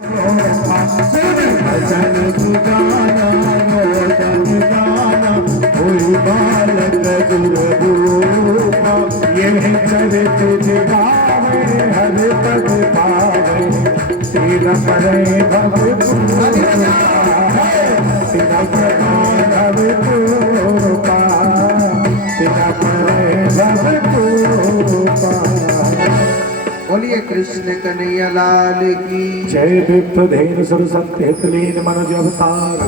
भजन गाना रोदन गाना कोई बालक दुर्रूपा ये चरित गावे हर पद पावे तेरा परे भव तेरा परे भव पूपा तेरा परे भव पूपा। बोलिए कृष्ण कन्हैया लाल की जय। विप्तधेन सुर संकेत लीन मनोज अवतार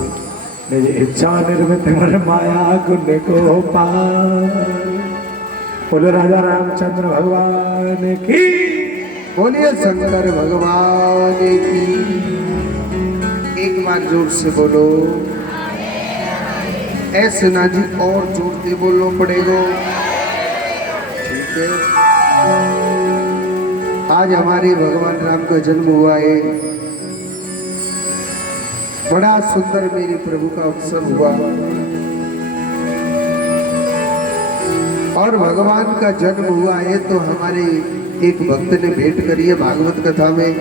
निज इच्छा निर्मित मन माया गुण को पार। बोलो राजा रामचंद्र भगवान की। बोलिए शंकर भगवान की। एक बार जोर से बोलो। ऐसे ना जी और जोर से बोलना पड़ेगा। ठीक है। आज हमारे भगवान राम का जन्म हुआ है। बड़ा सुंदर मेरे प्रभु का उत्सव हुआ और भगवान का जन्म हुआ है तो हमारे एक भक्त ने भेंट करी है भागवत कथा में।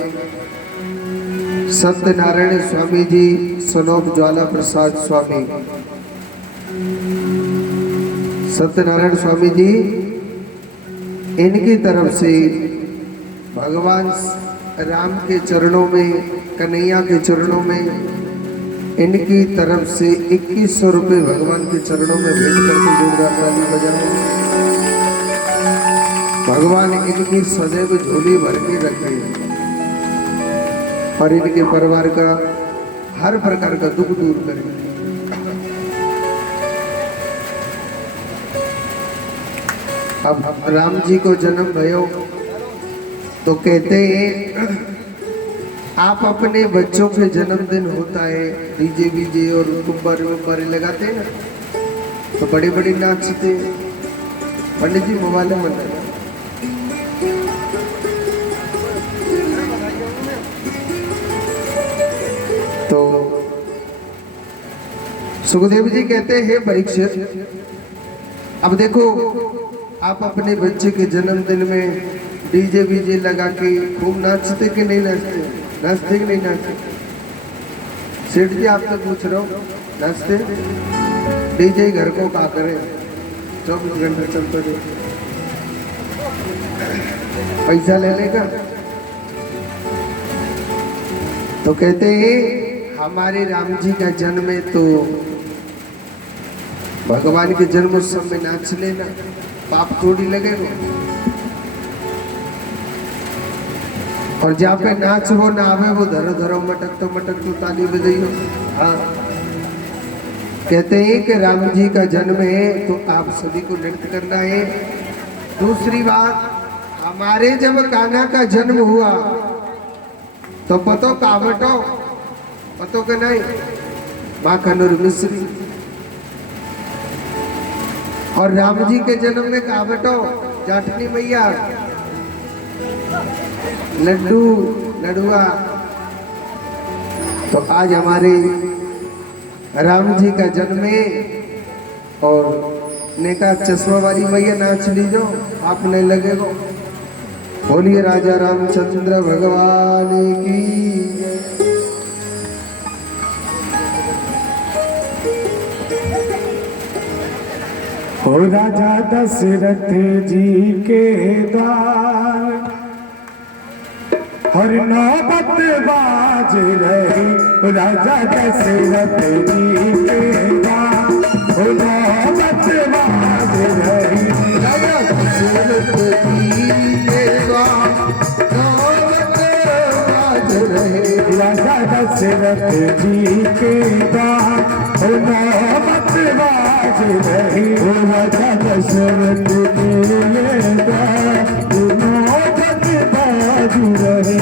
सत्यनारायण स्वामी जी सनोप ज्वाला प्रसाद स्वामी। सत्यनारायण स्वामी जी इनकी तरफ से भगवान राम के चरणों में कन्हैया के चरणों में इनकी तरफ से 2100 रुपये भगवान के चरणों में भेंट करके जोरदार ताली बजाएं। भगवान इनकी सदैव झोली भर के रखे और इनके परिवार का हर प्रकार का दुख दूर करे। अब राम जी को जन्म भयो तो कहते हैं आप अपने बच्चों के जन्मदिन होता है डीजे बीजे और गुब्बारे वब्बारे लगाते हैं ना तो बड़े बड़े नाचते हैं। पंडित जी मोबाइल में मत। तो सुखदेव जी कहते हैं परीक्षित अब देखो आप अपने बच्चे के जन्मदिन में डीजे बीजे लगा के खूब नाचते कि नहीं नाचते? नाचते कि नहीं नाचते? सेठ जी आपसे पूछ रहा हूँ नाचते? डीजे घर को क्या करे 24 घंटे चलते रहे पैसा ले लेगा। तो कहते हैं हमारे राम जी का जन्म है तो भगवान के जन्म उत्सव में नाच लेना पाप थोड़ी लगेगा। और जहाँ पे नाच वो ना आवे वो धरो धरो मटक तो ताली बजाइयो। हाँ कहते हैं कि राम जी का जन्म है तो आप सभी को नृत्य करना है। दूसरी बात हमारे जब कान्हा का जन्म हुआ तो पतो कावटो पतो का नहीं माखन और मिश्री और राम जी के जन्म में कावटो जाटनी मैया लड्डू लडुआ। तो आज हमारे राम जी का जन्म है और नेका चश्मा वाली मैया नाच लीजो आप नहीं लगेगा। बोलिए राजा रामचंद्र भगवान की। हो राजा दशरथ जी के द्वार हर नौबत बाज रही राजा दशरथ जी के द्वार हो नौबत बाज रही राजा दशरथ जी के द्वार नौबत बाज रहे। राजा दशरथ जी के द्वार हो नौबत बाज रही राजा दशरथ के द्वार नौबत बाज रही।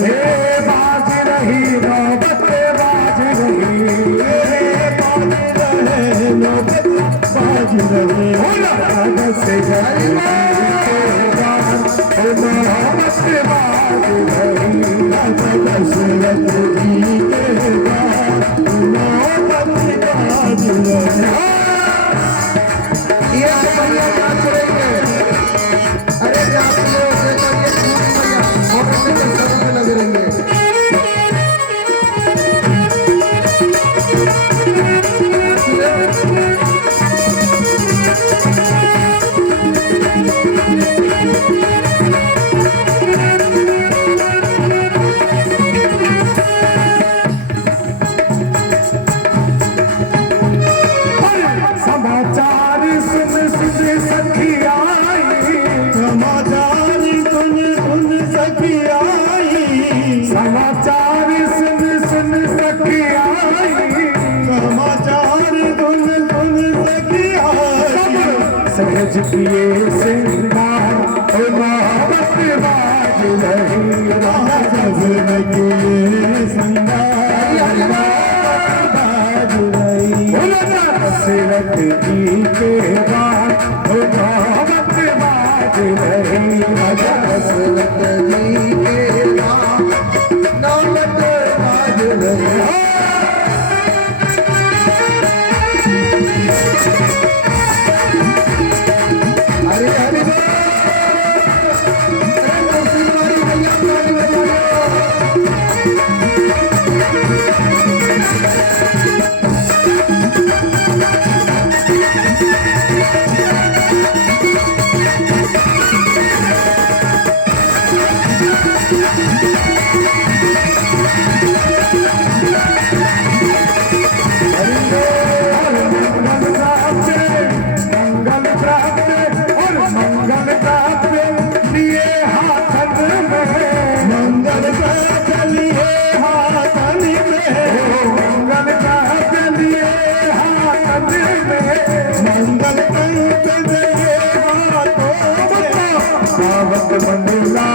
हे बाज रही नौबत बाज रही बाज रहे नौबत बाज रही राजा दशरथ के द्वार हो नौबत बाज रही राजा दशरथ जी के द्वार नौबत बाज रही। ये मैया नाच रही है। अरे आप लोग लग रही है। समाचार सुन सुन सखी आई, समाचार सुन सुन सखी आई, सहज किए सिंगार ओ मोहब्बत बाज रही, सहज किए सिंगार बाज रही। दशरथ जी के बाद ओ मोहब्बत बाज रही, दशरथ जी के नाम नामत बाज रही। हरे हरे मंगल प्राप्त और मंगल प्राप्त लिए हाथन में, मंगल प्राप्त लिए हाथन में, मंगल प्राप्त लिए हाथन में, मंगल प्राप्त लिए हाथों में। सावत मंगला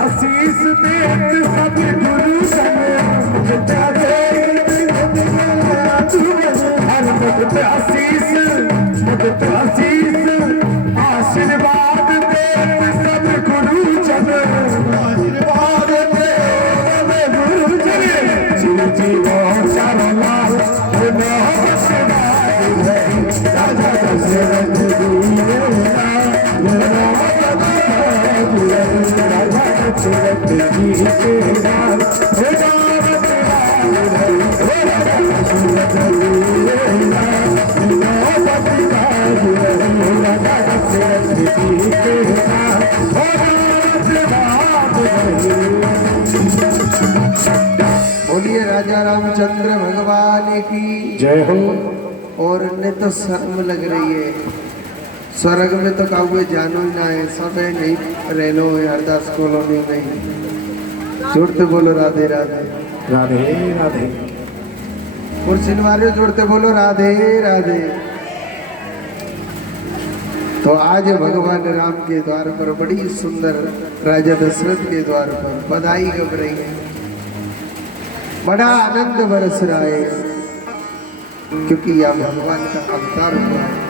आशीष देत सब गुरु संग हर मुक्त आशीष आशीर्वाद देत सब गुरु जन आशीर्वाद दे सब गुरु जन जीव जीवो शरणाल राजा दशरथ जी के बाद बोलिए राजा रामचंद्र भगवान की जय हो। और इन्हें तो शर्म लग रही है। स्वर्ग में तो काहुए जानो ही ना है, सब है नहीं रहनो है हरदास कॉलोनी में। जोड़ते बोलो राधे राधे। राधे राधे। कुर्सिन वाले जोड़ते बोलो राधे राधे। तो आज भगवान राम के द्वार पर बड़ी सुंदर राजा दशरथ के द्वार पर बधाई गब रही है, बड़ा आनंद बरस रहा है, क्योंकि यह भगवान का अवतार हुआ है।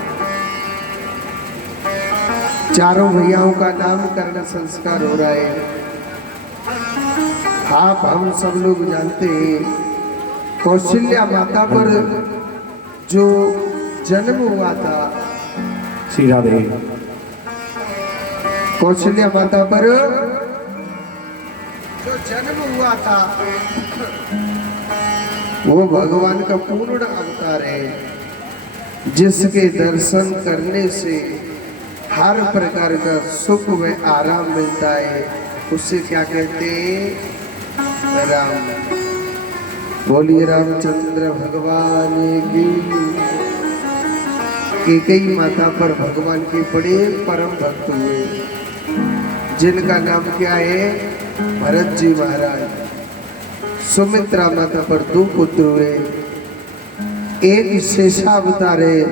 चारों भैयाओं का नामकरण संस्कार हो रहा है। आप हम सब लोग जानते हैं कौशल्या माता पर जो जन्म हुआ था, श्री राधे। कौशल्या माता पर जो जन्म हुआ था वो भगवान का पूर्ण अवतार है, जिसके दर्शन करने से हर प्रकार का सुख व आराम मिलता है। उससे क्या कहते हैं? राम। बोलिए रामचंद्र भगवान की। कैकेयी माता पर भगवान के बड़े परम भक्त हुए, जिनका नाम क्या है? भरत जी महाराज। सुमित्रा माता पर 2 पुत्र हुए, एक शेषावतार है,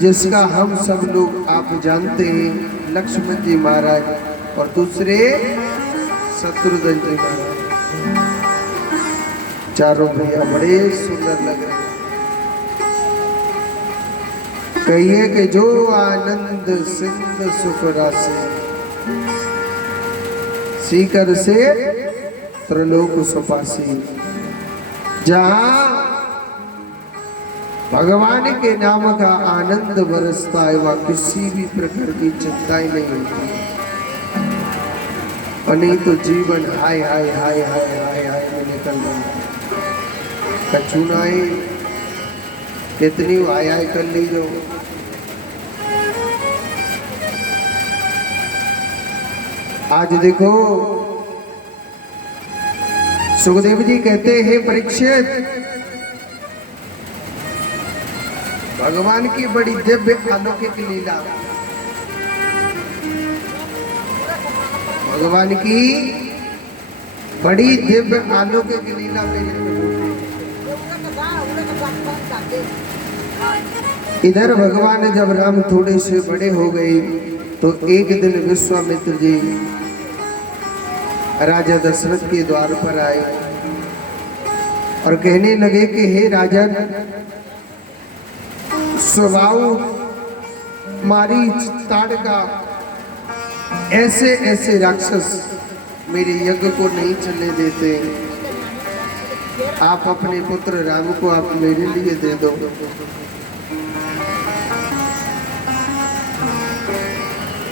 जिसका हम सब लोग आप जानते हैं, लक्ष्मण जी महाराज, और दूसरे शत्रुघ्न जी महाराज। चारों भैया बड़े सुंदर लग रहे हैं। कहिए कि जो आनंद सिंध सुख राशि, सीकर से त्रिलोक सुपासी। जहां भगवान के नाम का आनंद बरसता है, वहां किसी भी प्रकार की चिंताएं नहीं होती, और नहीं तो जीवन हाय हाय हाय हाय हाय हाय में निकल रहा है। कचुनाई कितनी हाय हाय कर ली जो। आज देखो सुखदेव जी कहते हैं, परीक्षित, भगवान की बड़ी दिव्य अलौकिक लीला, भगवान की बड़ी दिव्य अलौकिक लीला मेरे इधर भगवान जब राम थोड़े से बड़े हो गए तो एक दिन विश्वामित्र जी राजा दशरथ के द्वार पर आए और कहने लगे कि हे राजन, स्वभाव मारीच, ताड़का, ऐसे ऐसे राक्षस मेरे यज्ञ को नहीं चलने देते। आप अपने पुत्र राम को आप मेरे लिए दे दो।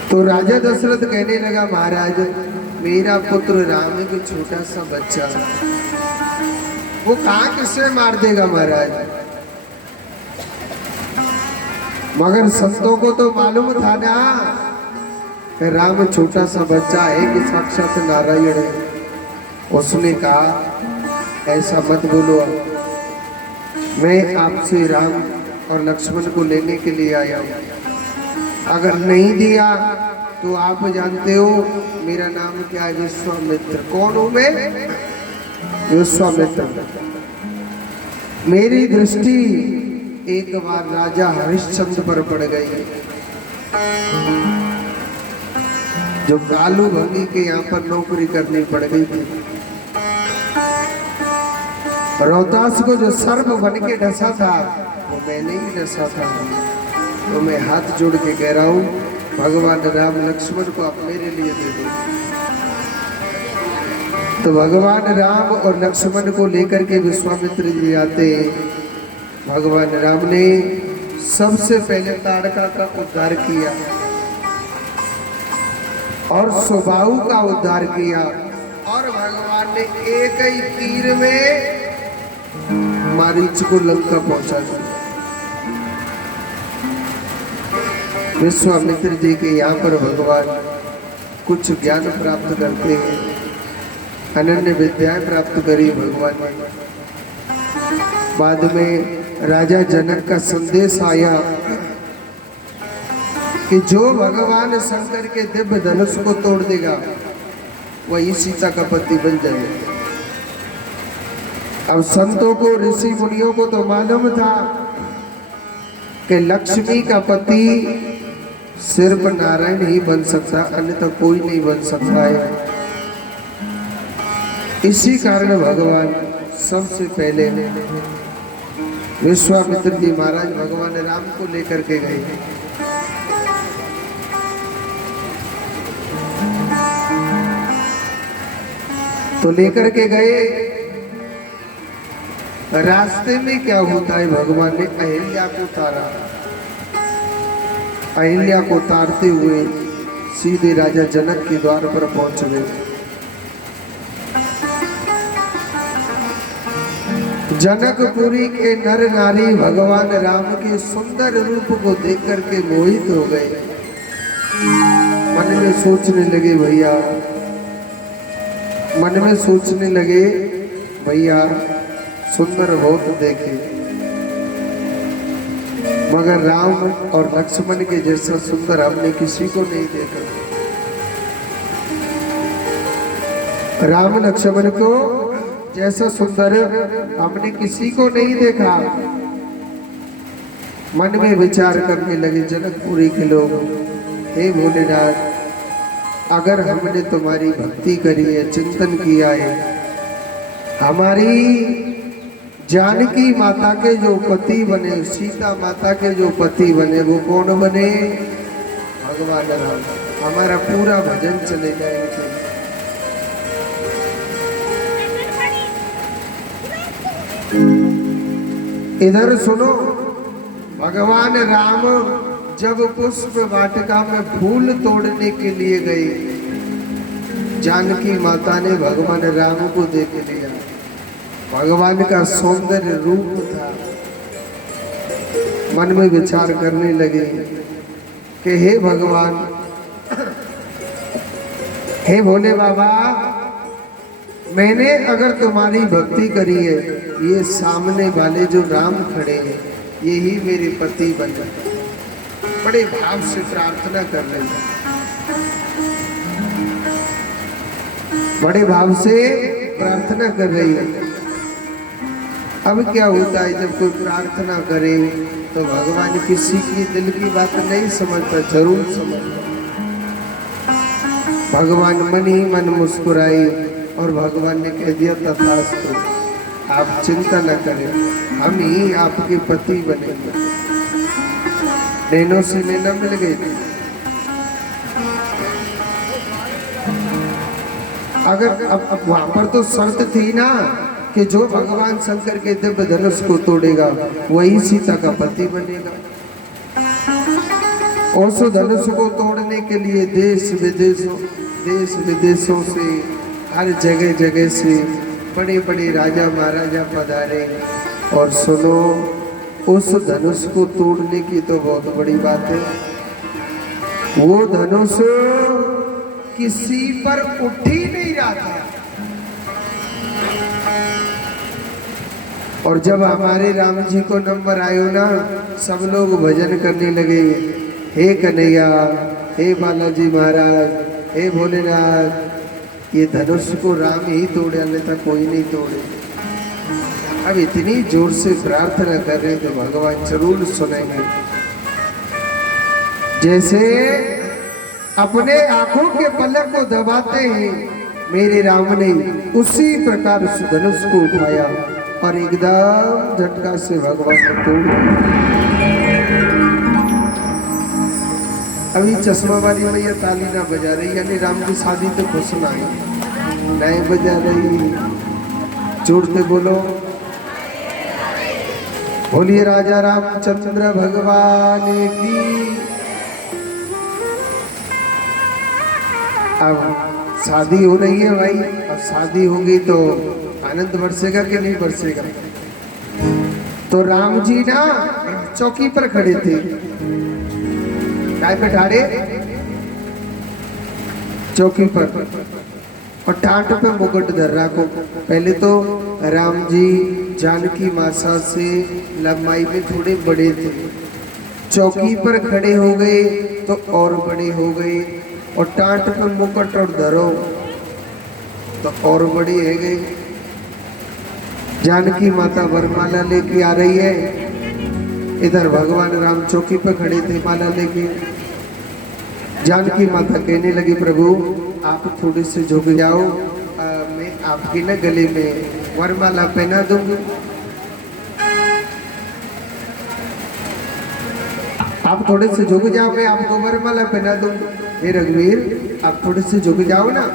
तो राजा दशरथ कहने लगा, महाराज, मेरा पुत्र राम एक छोटा सा बच्चा, वो कहाँ किससे मार देगा महाराज। मगर संतों को तो मालूम था ना कि राम छोटा सा बच्चा है कि साक्षात नारायण है। उसने कहा, ऐसा मत बोलो, मैं आपसे राम और लक्ष्मण को लेने के लिए आया हूँ। अगर नहीं दिया तो आप जानते हो मेरा नाम क्या है? विश्वामित्र। कौन हूं मैं? विश्वामित्र। मेरी दृष्टि एक बार राजा हरिश्चंद्र पर पड़ गई, जो कालू भंगी के यहाँ पर नौकरी करनी पड़ गई थी। रोहतास को जो सर्प बन के डसा था वो मैंने ही डसा था। तो मैं हाथ जोड़ के कह रहा हूँ, भगवान राम लक्ष्मण को आप मेरे लिए दे दो। तो भगवान राम और लक्ष्मण को लेकर के विश्वामित्र जी आते हैं। भगवान राम ने सबसे पहले ताड़का का उद्धार किया और स्वभाव का उद्धार किया, और भगवान ने एक ही तीर में मारीच को लंका पहुंचा दिया। विश्वामित्र जी के यहाँ पर भगवान कुछ ज्ञान प्राप्त करते हैं, अनन्य विद्याएं प्राप्त करी भगवान ने। बाद में राजा जनक का संदेश आया कि जो भगवान शंकर के दिव्य धनुष को तोड़ देगा वही सीता का पति बन जाएगा। अब संतों को, ऋषि मुनियों को तो मालूम था कि लक्ष्मी का पति सिर्फ नारायण ही बन सकता, अन्यथा कोई नहीं बन सकता है। इसी कारण भगवान सबसे पहले विश्वामित्र जी महाराज भगवान राम को लेकर के गए। तो लेकर के गए, रास्ते में क्या होता है, भगवान ने अहिल्या को उतारा। अहिल्या को उतारते हुए सीधे राजा जनक के द्वार पर पहुंच गए। जनकपुरी के नर नारी भगवान राम के सुंदर रूप को देख करके मोहित हो गए। मन में सोचने लगे भैया, मन में सोचने लगे भैया सुंदर बहुत देखे, मगर राम और लक्ष्मण के जैसा सुंदर हमने किसी को नहीं देखा। राम लक्ष्मण को जैसा सुंदर हमने किसी को नहीं देखा। मन में विचार करने लगे जनकपुरी के लोग, हे भोलेनाथ, अगर हमने तुम्हारी भक्ति करी है, चिंतन किया है, हमारी जानकी माता के जो पति बने, सीता माता के जो पति बने, वो कौन बने? भगवान राम। हमारा पूरा भजन चलेगा इनके। इधर सुनो, भगवान राम जब पुष्प वाटिका में फूल तोड़ने के लिए गए, जानकी माता ने भगवान राम को देख लिया। भगवान का सौंदर्य रूप था। मन में विचार करने लगे कि हे भगवान, हे भोले बाबा, मैंने अगर तुम्हारी भक्ति करी है, ये सामने वाले जो राम खड़े हैं यही मेरे पति बन गए। बड़े भाव से प्रार्थना कर रहे हैं, बड़े भाव से प्रार्थना कर रही है। अब क्या होता है, जब कोई प्रार्थना करे तो भगवान किसी की दिल की बात नहीं समझता, जरूर समझता। भगवान मन ही मन मुस्कुराए और भगवान ने कह दिया तथास्तु, आप चिंता न करें, हम ही आपके पति बनेंगे। नैनों से नैना मिल गई थी। अगर अब वहां पर तो शर्त थी ना कि जो भगवान शंकर के दिव्य धनुष को तोड़ेगा वही सीता का पति बनेगा। उस धनुष को तोड़ने के लिए देश विदेशों से, हर जगह जगह से बड़े बड़े राजा महाराजा पधारे। और सुनो, उस धनुष को तोड़ने की तो बहुत बड़ी बात है। वो धनुष किसी पर उठ ही नहीं रहा था। और जब हमारे राम जी को नंबर आयो ना, सब लोग भजन करने लगे, हे कन्हैया, हे बालाजी महाराज, हे भोलेनाथ, ये धनुष को राम ही तोड़े, अन्यथा कोई नहीं तोड़े। अब इतनी जोर से प्रार्थना कर रहे तो भगवान जरूर सुनेंगे। जैसे अपने आंखों के पलक को दबाते हैं मेरे राम ने, उसी प्रकार उस धनुष को उठाया और एकदम झटका से भगवान को तोड़ दिया। अभी चश्मा वाली मैया ताली ना बजा रही, यानी राम की शादी तो खुश ना आई, नहीं बजा रही। जोड़ते बोलो, बोलिए राजा रामचंद्र भगवान की। अब शादी हो रही है भाई, अब शादी होगी तो आनंद बरसेगा कि नहीं बरसेगा। तो राम जी ना चौकी पर खड़े थे, काय पे ठाड़े, चौकी पर। और टाट पे मुकुट धर रखो। पहले तो राम जी जानकी मासा से लंबाई में थोड़े बड़े थे, चौकी पर खड़े हो गए तो और बड़े हो गए, और टाट पे मुकुट और धरो तो और बड़ी है गई। जानकी माता वरमाला लेके आ रही है, इधर भगवान राम चौकी पर खड़े थे माला लेके। जानकी माता कहने लगी, प्रभु आप थोड़े से झुक जाओ, मैं आपके न गले में वरमाला पहना दूंगी। आप थोड़े से झुक जाओ, मैं आपको वरमाला पहना दूंगी। हे रघुवीर आप थोड़े से झुक जाओ ना।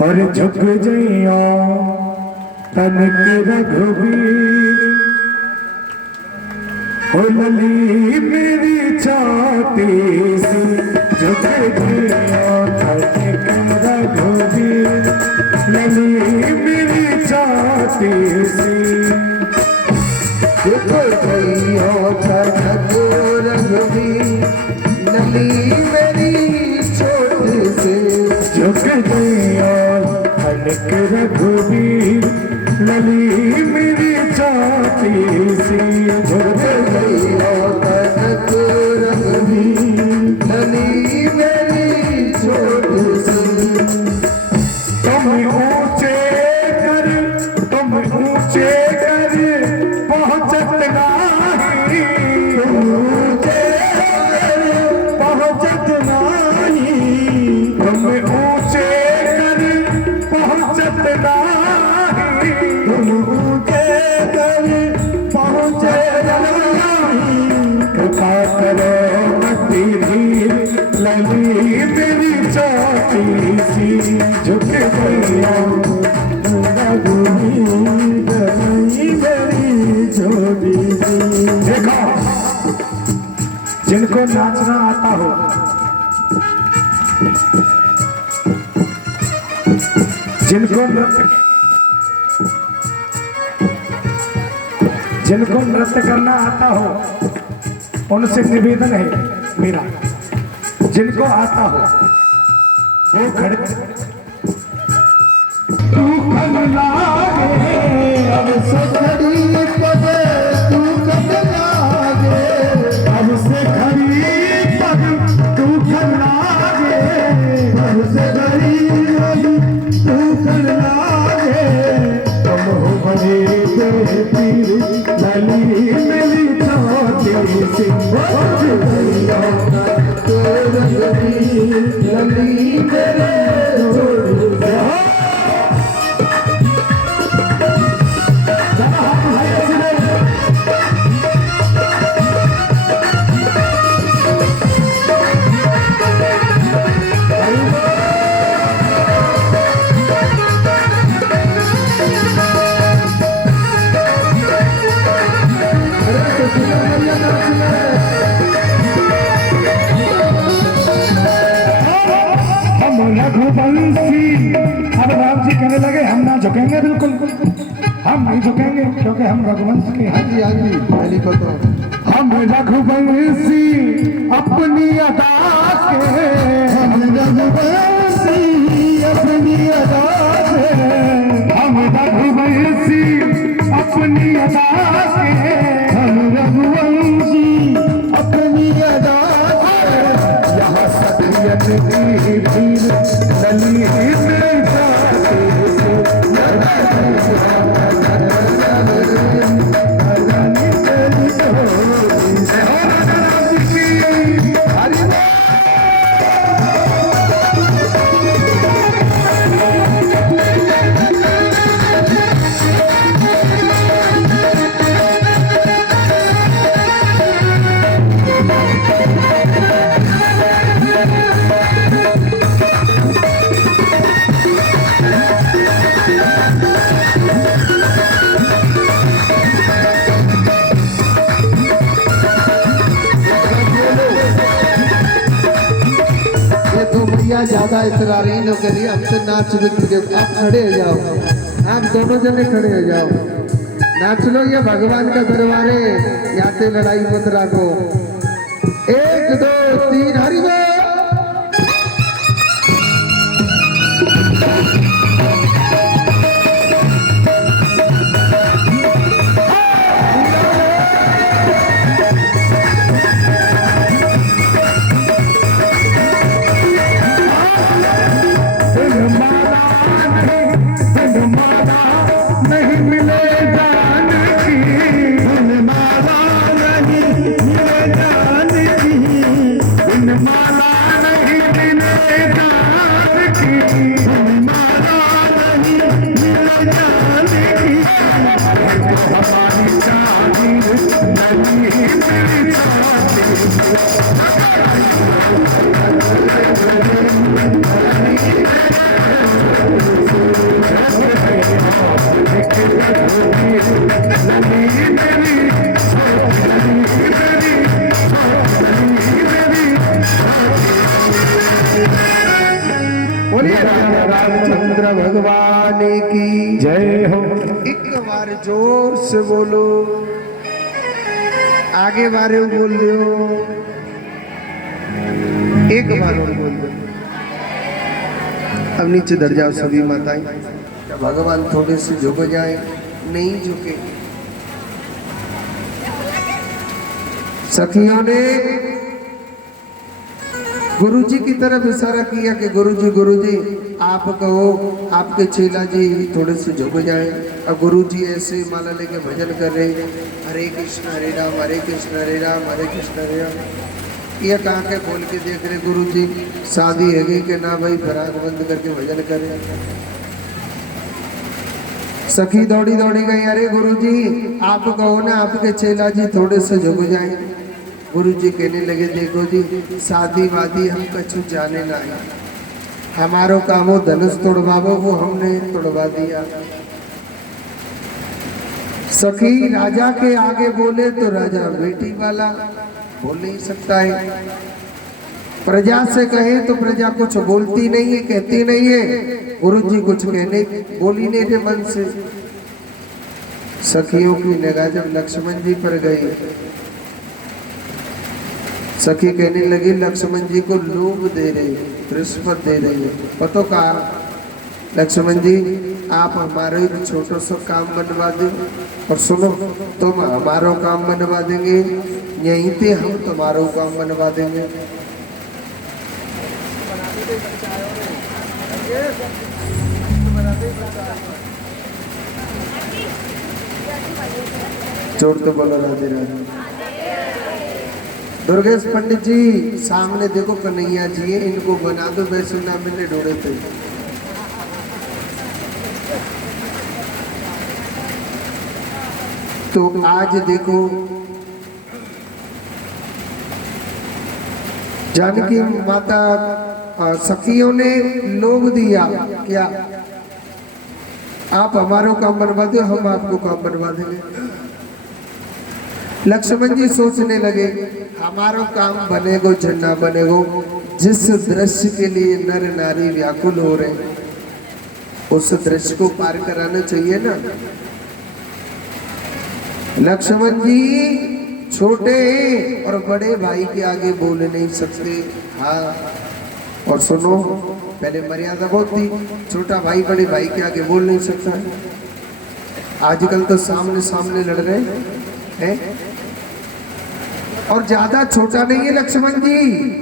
और झुक जइयो तनिक रघुवीर, हो लली मेरी छाती से झुक जइयो तनिक रघुवीर, लली मेरी छाती से झुक जइयो तनिक रघुवीर, लली मेरी छोटी से झुक जइयो तनिक रघुवीर, लली मेरी छाती से झुक जइयो तनिक रघुवीर, लली मेरी छोटी से। तुम ऊंचे कर पहुंचत नाही, पहुंचत नाही, तुम ऊंचे कर पहुंचत नाही, तुम ऊंचे कर पहुंचत नाही, कृपा करो मति धीर, लली मेरी छाती सी झुक गया रघुवीर, लली मेरी छोटी सी। देखो जिनको नाचना आता हो, जिनको नृत्य करना आता हो उनसे निवेदन है मेरा, जिनको आता हो वो खड़े। तू कब लागे अब से खड़ी पग, तू कब लागे अब से खड़ी पग, तू कब लागे अब से खड़ी पग, तू कब लागे। तुम हो बड़े तेरे पीर, लली मेरी छाती से झुक गइयो लली मेरे रघुवंशी। अब राम जी कहने लगे हम ना झुकेंगे, बिल्कुल हम नहीं झुकेंगे क्योंकि हम रघुवंश के। हाँ जी पहली पता हम रघुवंशी अपनी अदा के, हम रघुवंशी अपनी अदा के, हम रघुवंशी अपनी अदा के, हम रघुवंशी अपनी अदा के। यहाँ सदियत की भीड़ लली में जाते ज्यादा इतरारी लोग के लिए हमसे नाच के आप खड़े हो जाओ, आप दोनों जने खड़े हो जाओ, नाच लो। ये भगवान का दरबार है, यहाँ से लड़ाई मत रखो। 1 2 3 हरि बोल। रामचंद्र भगवान की जय हो। एक बार जोर से बोलो, आगे बारे बोल दो, एक बार और बोल दो। अब नीचे दर जाओ सभी माताएं, भगवान थोड़े से झुक जाए, नहीं झुके। सखियों ने गुरुजी की तरफ इशारा किया कि गुरुजी आप कहो, आपके चेला जी थोड़े से झुक जाए। और गुरुजी ऐसे माला लेके भजन कर रहे, हरे कृष्ण हरे राम हरे कृष्ण हरे राम हरे कृष्ण हरे राम। ये कहाँ के खोल के देख रहे गुरुजी, शादी है गई कि ना भाई, फराक बंद करके भजन कर रहे। सखी दौड़ी दौड़ी गई, अरे गुरुजी आप कहो ना, आपके चेला जी थोड़े से झुक जाए। गुरुजी कहने लगे, देखो जी शादी वादी हम कछु जाने ना है, हमारो काम हो धनुष तोड़वावो, वो हमने तोड़वा दिया। सखी राजा के आगे बोले तो राजा बेटी वाला बोल नहीं सकता है, प्रजा से कहे तो प्रजा कुछ बोलती नहीं है, कहती नहीं है। गुरुजी कुछ कहने बोली नहीं थे मन से। सखियों की निगाह जब लक्ष्मण जी पर गई, सखी कहने लगी लक्ष्मण जी को लोभ दे रही, रिश्वत दे रही है। पतो का लक्ष्मण जी आप हमारा एक छोटा सा काम बनवा दो, और सुनो तुम हमारा काम बनवा देंगे, यहीं पे हम तुम्हारा काम बनवा देंगे। जोड़ तो बोलो राधे राधे। दुर्गेश पंडित जी सामने देखो कन्हैया जी है, इनको बना दो, वैसे ना मिले ढोड़े थे। तो आज देखो जानकी माता सखियों ने लोभ दिया, क्या आप हमारा काम बनवा दो, हम आपको काम बनवा देंगे। लक्ष्मण जी सोचने लगे हमारा काम बनेगो झंडा बनेगो, जिस दृश्य के लिए नर नारी व्याकुल हो रहे उस दृश्य को पार कराना चाहिए ना। लक्ष्मण जी छोटे और बड़े भाई के आगे बोल नहीं सकते। हाँ, और सुनो पहले मर्यादा बहुत थी, छोटा भाई बड़े भाई के आगे बोल नहीं सकता है। आजकल तो सामने सामने लड़ रहे हैं, और ज्यादा छोटा नहीं है लक्ष्मण जी,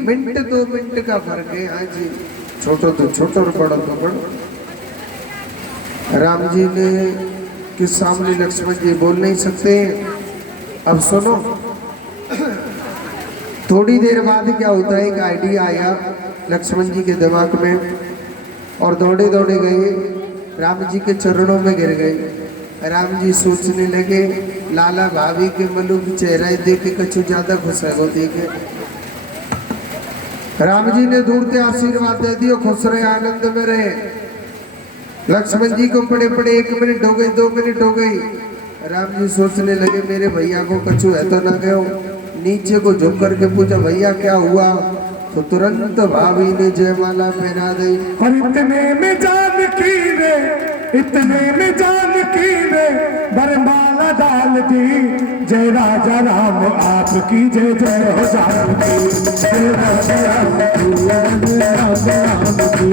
मिनट 2 मिनट का फर्क है। हाँ जी, छोटा तो छोटा और बड़ा तो बड़ा। राम जी ने के सामने लक्ष्मण जी बोल नहीं सकते। अब सुनो थोड़ी देर बाद क्या होता है, एक आइडिया आया लक्ष्मण जी के दिमाग में, और दौड़े दौड़े गए राम जी के चरणों में गिर गए। राम जी सोचने लगे लाला भाभी के मलुक चेहरा देख के कछु ज्यादा खुश है वो देखे। राम जी ने दूर से आशीर्वाद दे दियो, खुश रहे आनंद में रहे। लक्ष्मण जी को पड़े पड़े 1 मिनट हो गई, 2 मिनट हो गई। राम जी सोचने लगे मेरे भैया को कछु है तो ना गयो। नीचे को झुक करके पूछा भैया क्या हुआ, तो तुरंत भाभी ने जयमाला पहना दी। और इतने में जानकी रे, इतने में जानकी रे बरमाला डाल दी। जय राजा राम आपकी जय, जय हो जानकी, जय राजा राम की, राजा राम की।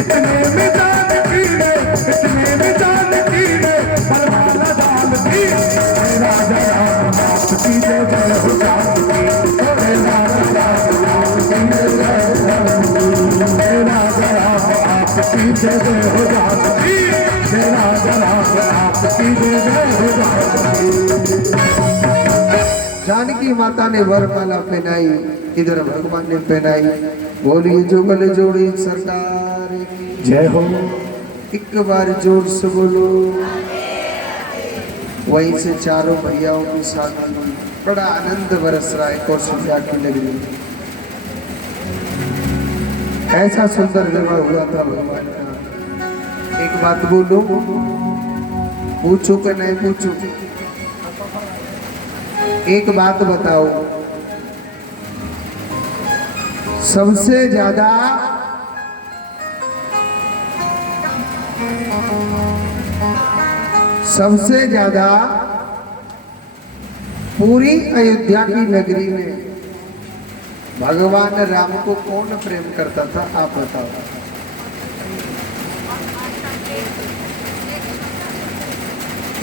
इतने में जानकी रे, इतने में जानकी रे बरमाला डाल दी। जय राजा राम आपकी जय, जय हो जानकी, जय राजा राम की, जय राजा राम आपकी जय, जय हो जानकी, जय राजा राम आपकी जय, जय हो जानकी। जानकी माता ने वरमाला पहनाई, इधर भगवान ने पहनाई। बोलिए जुगल जोड़ी सरकार की जय हो। एक बार जोर से बोलो। वहीं से चारों भैयाओं की शादी हुई, बड़ा आनंद बरस रहा है कौशल्या की नगरी में। ऐसा सुंदर विवाह हुआ था भगवान का। एक बात बोलो, पूछो कि नहीं पूछो, एक बात बताओ, सबसे ज्यादा सबसे ज्यादा पूरी अयोध्या की नगरी में भगवान राम को कौन प्रेम करता था, आप बताओ।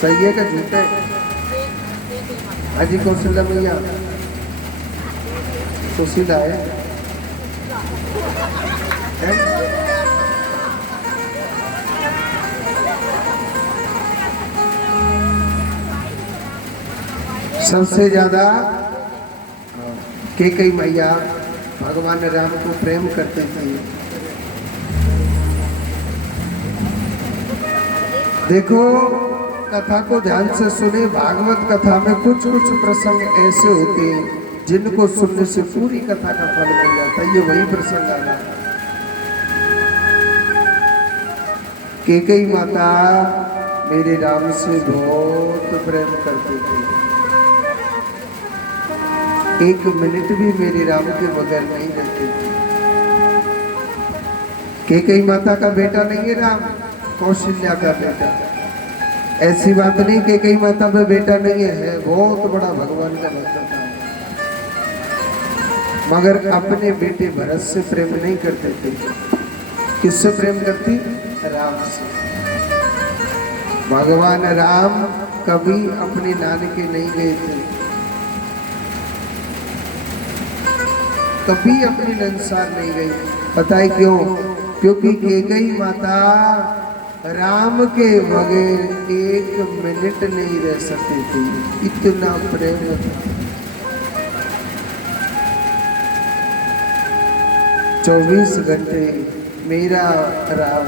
सही है कि झूठे? हाजी कौशल्या मैया सुशीला है? सबसे ज्यादा कैकेयी मैया भगवान राम को प्रेम करते थे। देखो कथा को ध्यान से सुने। भागवत कथा में कुछ कुछ प्रसंग ऐसे होते हैं जिनको सुनने से पूरी कथा का फल मिल जाता है। ये वही प्रसंग आ रहा है। कैकेयी माता मेरे राम से बहुत प्रेम करती थी। एक मिनट भी मेरे राम के बगैर नहीं रहती थी। कैकेयी माता का बेटा नहीं है राम, कौशल्या का बेटा। ऐसी बात नहीं कैकेयी माता में बेटा नहीं है, बहुत बड़ा भगवान का भक्त था, मगर अपने बेटे भरत से प्रेम नहीं करते थे। किससे प्रेम करती? राम से। भगवान राम कभी अपने नानके नहीं गए थे, कभी अपनी नंसार नहीं गई। पता है क्यों? क्योंकि कैकेयी माता राम के बगैर एक मिनट नहीं रह सकती थी, इतना प्रेम था। 24 घंटे मेरा राम,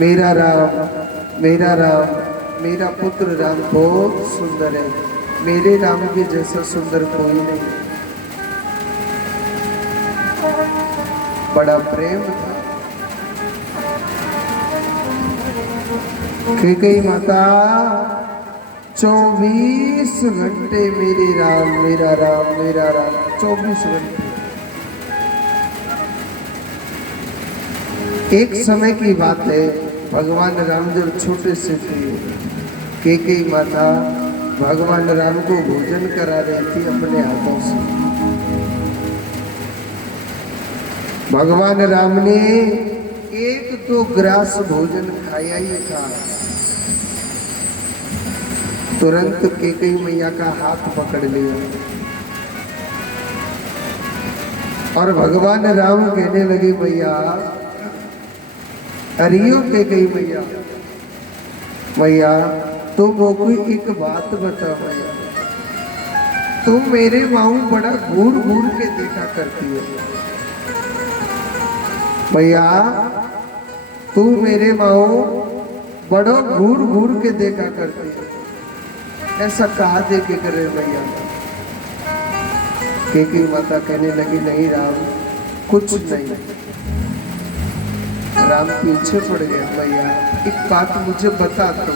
मेरा राम, मेरा राम, मेरा पुत्र राम बहुत सुंदर है, मेरे राम के जैसा सुंदर कोई नहीं। बड़ा प्रेम था। कैकेयी माता 24 घंटे मेरे राम, मेरा राम, मेरा राम, 24 घंटे। एक समय की बात है, भगवान राम जब छोटे से थे, कैकेयी माता भगवान राम को भोजन करा रही थी अपने हाथों से। भगवान राम ने 1-2 ग्रास भोजन खाया ही था, तुरंत कैकेयी मैया का हाथ पकड़ लिया और भगवान राम कहने लगे, मैया अरियो कैकेयी मैया, मैया तुम को एक बात बता मैया, तुम मेरे माऊ बड़ा घूर घूर के देखा करती है। भैया तू मेरे माओ बड़ो घूर घूर के देखा करती है, ऐसा कहा देखे करे भैया। कैकेयी माता कहने लगी, नहीं राम कुछ नहीं। राम पीछे पड़ गया, भैया एक बात मुझे बता दो।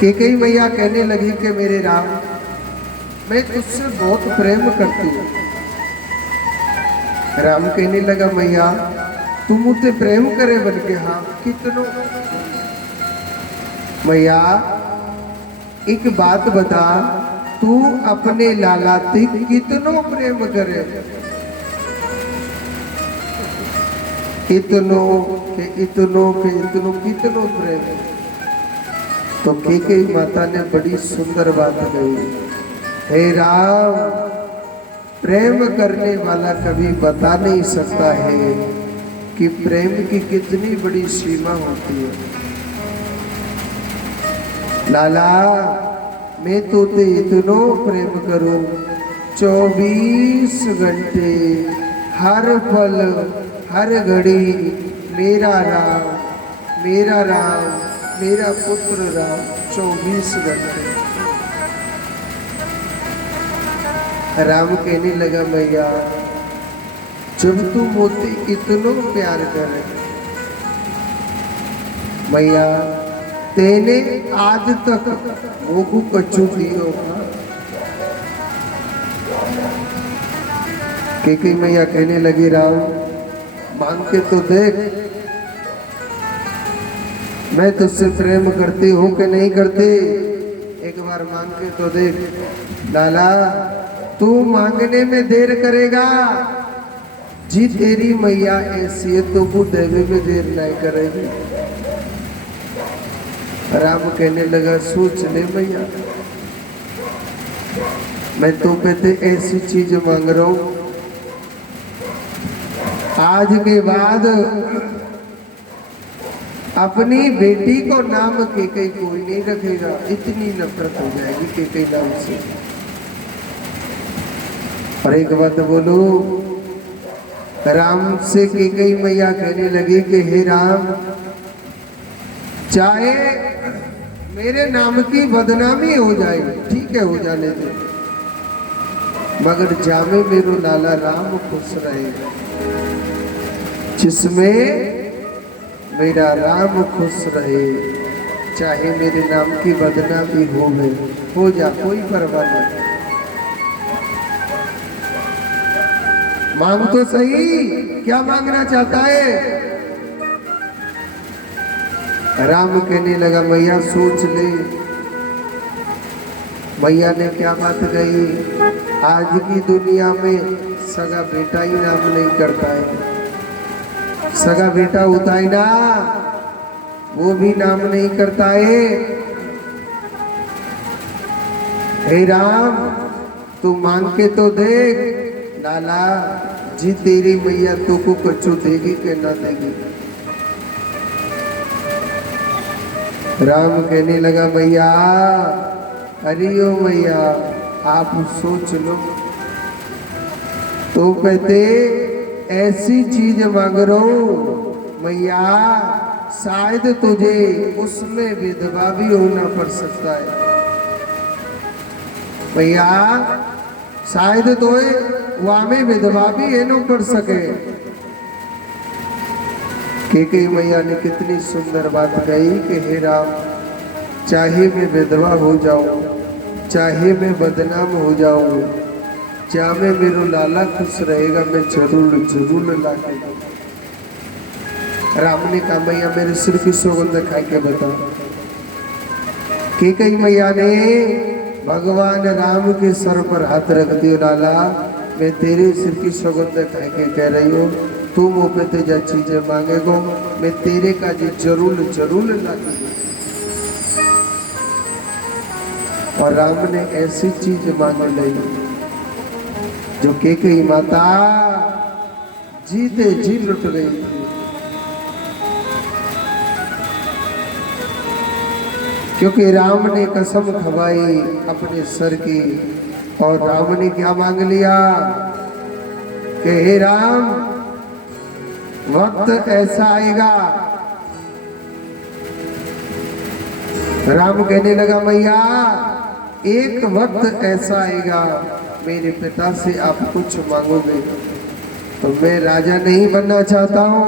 कैकेयी मैया कहने लगी कि मेरे राम मैं तुझसे बहुत प्रेम करती हूँ। राम कहने लगा, मैया तू मुझसे प्रेम करे बन के? हाँ कितनो। मैया एक बात बता, तू अपने लाला से कितनो प्रेम करे? इतनो के इतनो के इतनो, कितनो प्रेम? तो कैकेयी माता ने बड़ी सुंदर बात कही, हे राम प्रेम करने वाला कभी बता नहीं सकता है कि प्रेम की कितनी बड़ी सीमा होती है। लाला मैं तुझे इतनो प्रेम करूं, 24 घंटे हर पल हर घड़ी मेरा राम, मेरा राम, मेरा पुत्र राम, 24 घंटे। राम कहने लगा, मैया जब तू मुझसे इतनो प्यार करे, मैया तेने आज तक मोकू कच्चू दियो? कैकेयी मैया कहने लगी, राम मांग के तो देख, मैं तुझसे प्रेम करती हूँ कि नहीं करती? एक बार मांग के तो देख। लाला तू मांगने में देर करेगा जी, तेरी मैया ऐसी है तो वो देवे में देर नहीं करेगी। राम कहने लगा सोच ले मैया, मैं तो कहते ऐसी चीज मांग रहा हूं, आज के बाद अपनी बेटी को नाम केकई कोई नहीं रखेगा। इतनी नफरत हो जाएगी केकई नाम से। और एक बात बोलो, राम से केकई मैया कहने लगी कि हे राम, चाहे मेरे नाम की बदनामी हो जाएगी, ठीक है हो जाने दे, मगर जामे मेरो लाला राम खुश रहेगा। जिसमें मेरा राम खुश रहे, चाहे मेरे नाम की बदनामी हो जा, कोई परवाह नहीं। मांग तो सही, क्या मांगना चाहता है? राम कहने लगा मैया सोच ले। मैया ने क्या बात कही? आज की दुनिया में सगा बेटा ही नाम नहीं करता है, सगा बेटा होता है ना, वो भी नाम नहीं करता है। हे राम तू मांग के तो देख। लाला जी तेरी मैया तू को कच्चू देगी कि ना देगी? राम कहने लगा मैया, अरे ओ मैया आप सोच लो। तो कहते ऐसी चीज मांग रहा हूं मैया, शायद तुझे उसमें विधवा भी होना पड़ सकता है। मैया शायद तो वहां में विधवा भी है न पड़ सके। केकई मैया ने कितनी सुंदर बात कही कि हे राम, चाहे मैं विधवा हो जाऊं, चाहे मैं बदनाम हो जाऊं, क्या मैं मेरो लाला खुश रहेगा, मैं जरूर जरूर ला के दूंगा। राम ने कहा मैया मेरे सिर की सौगंध खा के बता। केकई मैया ने भगवान राम के सर पर हाथ रख दियो, लाला मैं तेरे सिर की सौगंध खा के कह रही हूँ, तू मुँह पे तेजा चीजें मांगेगो, मैं तेरे का जी जरूर जरूर ला के दूंगा। और राम ने ऐसी चीज मांग ली जो केकई माता जीते जी लुट गई थी। क्योंकि राम ने कसम खवाई अपने सर की, और राम ने क्या मांग लिया कि हे राम वक्त ऐसा आएगा। राम कहने लगा मैया एक वक्त ऐसा आएगा मेरे पिता से आप कुछ मांगोगे तो मैं राजा नहीं बनना चाहता हूँ।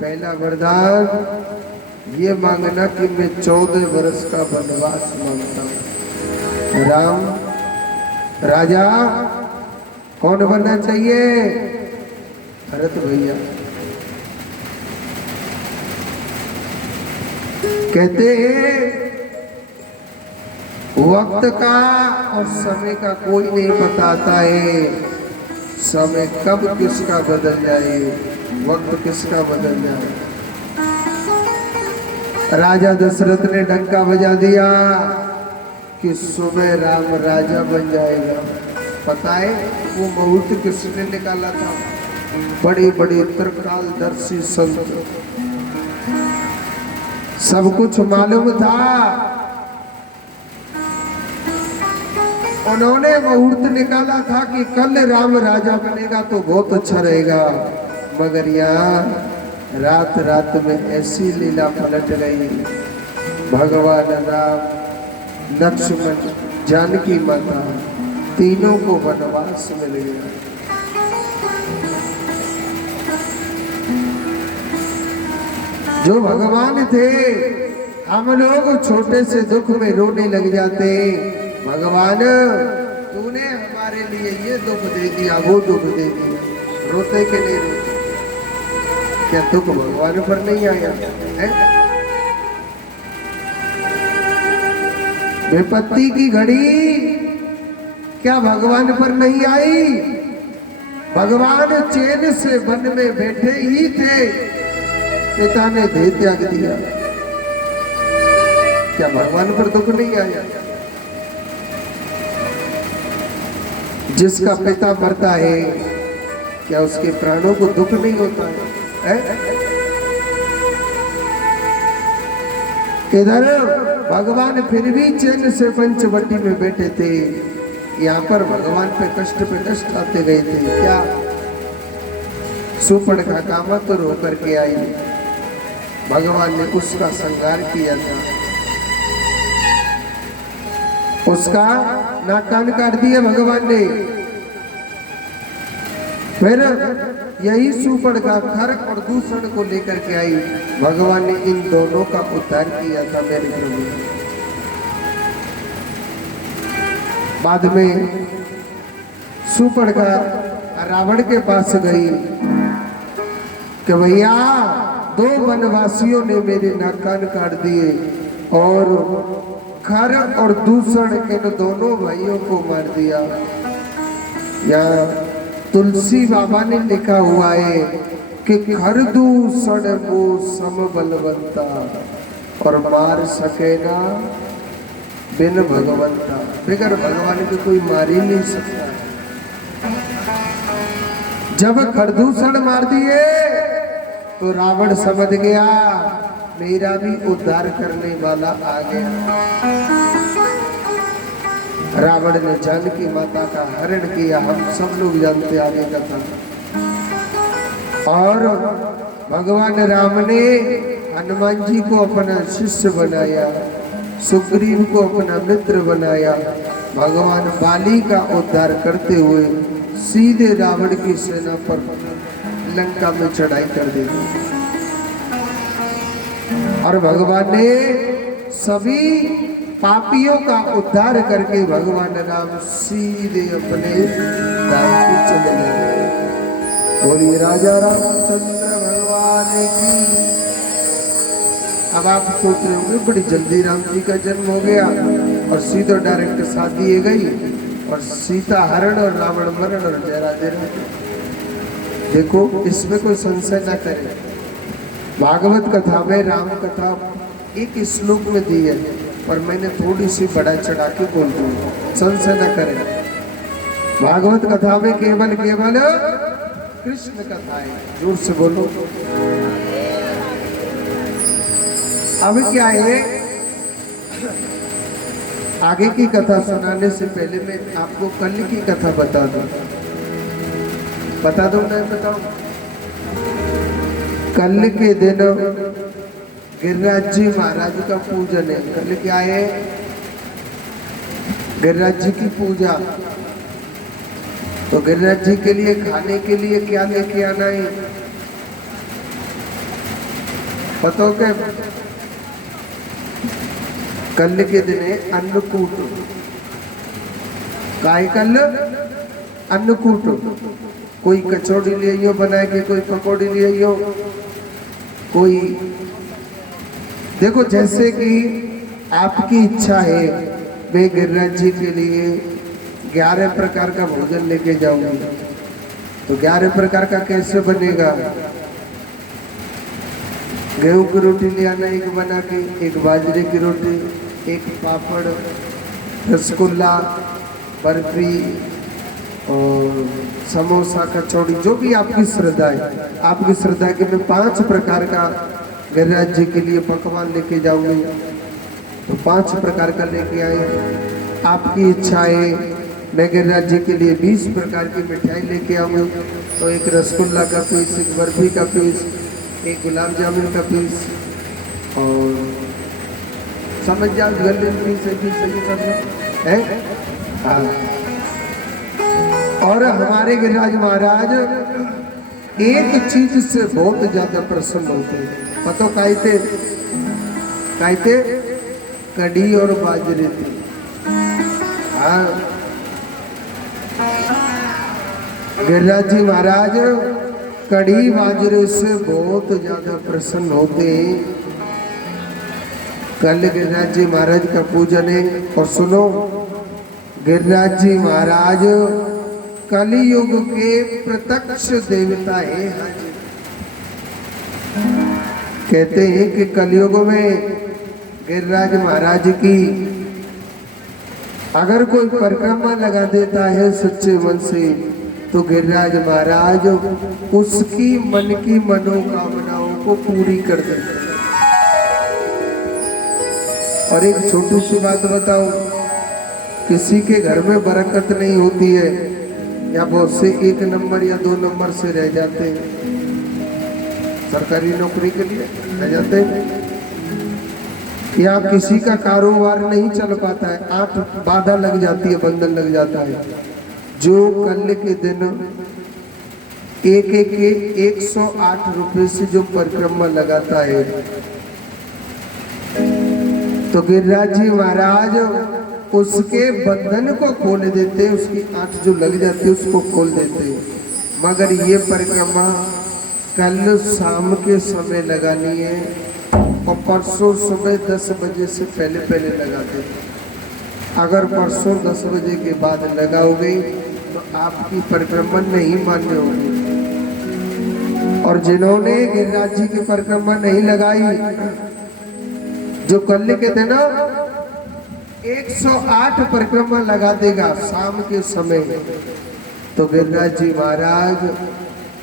पहला वरदान ये मांगना कि मैं 14 वर्ष का वनवास मांगता हूँ। राम राजा कौन बनना चाहिए? भरत भैया। कहते हैं वक्त का और समय का कोई नहीं बताता है, समय कब किसका बदल जाए, वक्त किसका बदल जाए। राजा दशरथ ने डंका बजा दिया कि सुबह राम राजा बन जाएगा। पता है वो मुहूर्त किसने निकाला था? बड़े बड़े त्रिकालदर्शी संत, सब कुछ मालूम था। उन्होंने मुहूर्त निकाला था कि कल राम राजा बनेगा तो बहुत अच्छा रहेगा, मगर यहाँ रात रात में ऐसी लीला पलट गई। भगवान राम, लक्ष्मण, जानकी माता तीनों को वनवास मिल गया। जो भगवान थे, हम लोग छोटे से दुख में रोने लग जाते। भगवान तूने हमारे लिए ये दुख दे दिया, वो दुख दे दिया, रोते के नहीं रोते? क्या दुख भगवान पर नहीं आया है? विपत्ति की घड़ी क्या भगवान पर नहीं आई? भगवान चैन से वन में बैठे ही थे, पिता ने देह त्याग दिया। क्या भगवान पर दुख नहीं आया? जिसका पिता मरता है, क्या उसके प्राणों को दुख नहीं होता है? इधर भगवान फिर भी चैन से पंचवटी में बैठे थे, यहाँ पर भगवान पे कष्ट आते गए थे। क्या सुपर्णखा कामातुर होकर के आई, भगवान ने उसका संहार किया था, उसका नाक कान काट दिया भगवान ने। फिर यही सुपर्णखा खर और दूषण को लेकर के आई, भगवान ने इन दोनों का उद्धार किया था मेरे प्रभु। बाद में सुपर्णखा रावण के पास गई कि भैया, 2 वनवासियों ने मेरे नाक कान काट दिए और खर और दूषण इन दोनों भाइयों को मार दिया। यहाँ तुलसी बाबा ने लिखा हुआ है कि खर दूषण वो सम बलवंता और मार सके ना बिन भगवंता। बगैर भगवान के कोई मार ही नहीं सकता। जब खरदूषण मार दिए तो रावण समझ गया मेरा भी उद्धार करने वाला आ गया। रावण ने जानकी माता का हरण किया, हम सब लोग जानते आगे कथा। और भगवान राम ने हनुमान जी को अपना शिष्य बनाया, सुग्रीव को अपना मित्र बनाया। भगवान बाली का उद्धार करते हुए सीधे रावण की सेना पर लंका में चढ़ाई कर दी। और भगवान ने सभी पापियों का उद्धार करके भगवान राम सीधे अपने धाम को चले गए। बोलिए राजा रामचंद्र भगवान की। अब आप सोच रहे होंगे बड़ी जल्दी राम जी का जन्म हो गया और सीधा डायरेक्ट शादी है गई और सीता हरण और रावण मरण और जय राधे राधे। देखो, इसमें कोई संशय ना करे। भागवत कथा में राम कथा एक श्लोक में दी है, पर मैंने थोड़ी सी बढ़ा चढ़ा के बोल दी, संशय न करें। भागवत कथा में केवल कृष्ण कथा है। जोर से बोलो। अब क्या है, आगे की कथा सुनाने से पहले मैं आपको कल की कथा बता दूं। बता दो ना, बताओ। कल के दिन गिरिराज जी महाराज का पूजन है। कल क्या है? गिरिराज जी की पूजा। तो गिरिराज जी के लिए खाने के लिए क्या लेके आना है बताओ? क्या कल के दिन है अन्नकूट। काय कल अन्नकूट। कोई कचौड़ी ले आइयो बना के, कोई पकौड़ी ले आइयो, कोई देखो जैसे कि आपकी इच्छा है। मैं गिरिराज जी के लिए 11 प्रकार का भोजन लेके जाऊंगी, तो 11 प्रकार का कैसे बनेगा? गेहूं की रोटी ले आना एक बना के, एक बाजरे की रोटी, एक पापड़, रसगुल्ला, बर्फी और समोसा, कचौड़ी, जो भी आपकी श्रद्धा है। आपकी श्रद्धा के मैं 5 प्रकार का गिरिराज जी के लिए पकवान लेके जाऊंगी, तो 5 प्रकार का लेके आए। आपकी इच्छा है मैं गिरिराज जी के लिए 20 प्रकार की मिठाई लेके आऊँ, तो एक रसगुल्ला का पीस, एक बर्फी का पीस, एक गुलाब जामुन का पीस, और समझ जाओ गले पीस सही सब है। हाँ। और हमारे गिरिराज महाराज एक चीज से बहुत ज्यादा प्रसन्न होते हैं। पता कहते कड़ी और बाजरे थी। हाँ, गिरिराज जी महाराज कड़ी बाजरे से बहुत ज्यादा प्रसन्न होते हैं। कल गिरिराज जी महाराज का पूजन है। और सुनो, गिरिराज जी महाराज कलियुग के प्रत्यक्ष देवता है। हाँ जी, कहते हैं कि कलियुग में गिरिराज महाराज की अगर कोई परिक्रमा लगा देता है सच्चे मन से, तो गिरिराज महाराज उसकी मन की मनोकामनाओं को पूरी कर देते हैं। और एक छोटी सी बात बताऊं, किसी के घर में बरकत नहीं होती है, या बहुत से 1 नंबर या 2 नंबर से रह जाते हैं, सरकारी नौकरी के लिए रह जाते हैं, या किसी का कारोबार नहीं चल पाता है, 8 बाधा लग जाती है, बंधन लग जाता है। जो कल के दिन एक 108 रुपए से जो परिक्रमा लगाता है, तो गिरिराज जी महाराज उसके बंधन को खोल देते हैं, उसकी 8 जो लग जाती है उसको खोल देते हैं। मगर ये परिक्रमा कल शाम के समय लगानी है, और परसों सुबह 10 बजे से पहले पहले लगा दे। अगर परसों 10 बजे के बाद लगाओगे तो आपकी परिक्रमा नहीं मान्य होगी। और जिन्होंने गिरिराज जी की परिक्रमा नहीं लगाई, जो कल के दिन 108 परिक्रमा लगा देगा शाम के समय, तो गिरिराज जी महाराज